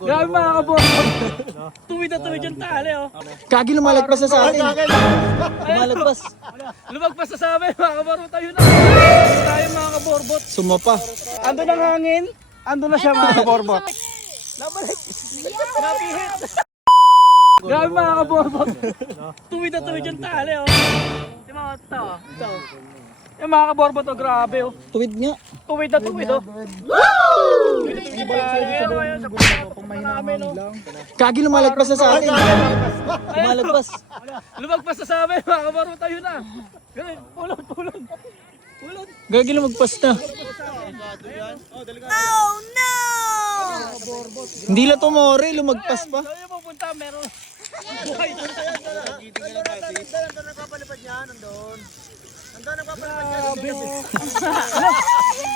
Grabe mga kaborbot. Tuwid na tuwid yung tali oh. Kagi lumalagpas na sa atin. Lumalagpas. Lumagpas na sa amin mga kaborbot. Ayun na. Ayun tayo mga kaborbot. Sumapa. Ando ng hangin. Ando na siya mga kaborbot. Nabalik. Napihit. Grabe mga kaborbot. Tuwid na tuwid yung tali oh. Di ba ito? Ito. Yung mga kaborbot oh, grabe oh. Tuwid nga. Tuwid na tuwid oh. Kagi lumalagpas na sa atin. Lumalagpas. Lumagpas na sa amin mga kaborbot. Ayun na. Ganun. Pulot, pulot. Pulot. Gagi lumagpas na. Oh no! Hindi lang tumori, lumagpas pa. Saan yung pupunta? Meron. Buhay.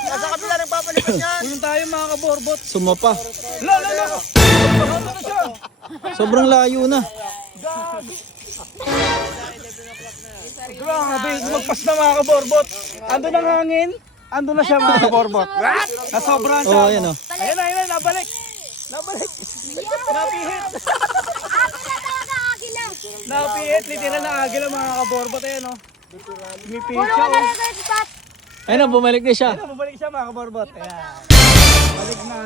Nasa kabila nagpapalipad yan. Tulong tayo mga kaborbot. Sumapa. La la la. Ano na siya? Sobrang layo na. Grabe, lumagpas na mga kaborbot. Ando ng hangin. Ando na siya mga kaborbot. Nasobrahan siya. Oh, ayan oh. Ayun na, ayun na, nabalik. Nabalik. Napihit. Napihit, literal na agila mga kaborbot. Ayan o. Umipihit siya o. Ayun na, bumalik na siya. Ayun na, bumalik siya mga kaborbot. Ayan. Balik na.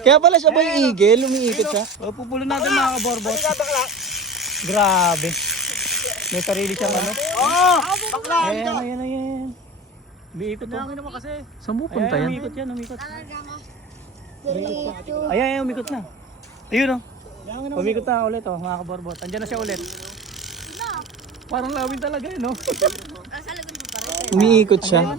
Kaya pala siya ba yung eagle? Lumiikot siya. O, pupulo natin mga kaborbot. Grabe. May sarili siyang ano. Ayan, ayan, ayan. Umiikot o. Saan pupunta Ayan, yan? umikot yan, umikot. Ayan, ayan, umikot na. Ayun o. Umikot na ulit o, mga kaborbot. Andiyan na siya ulit. Parang lawin talaga yun o. Umiikot siya.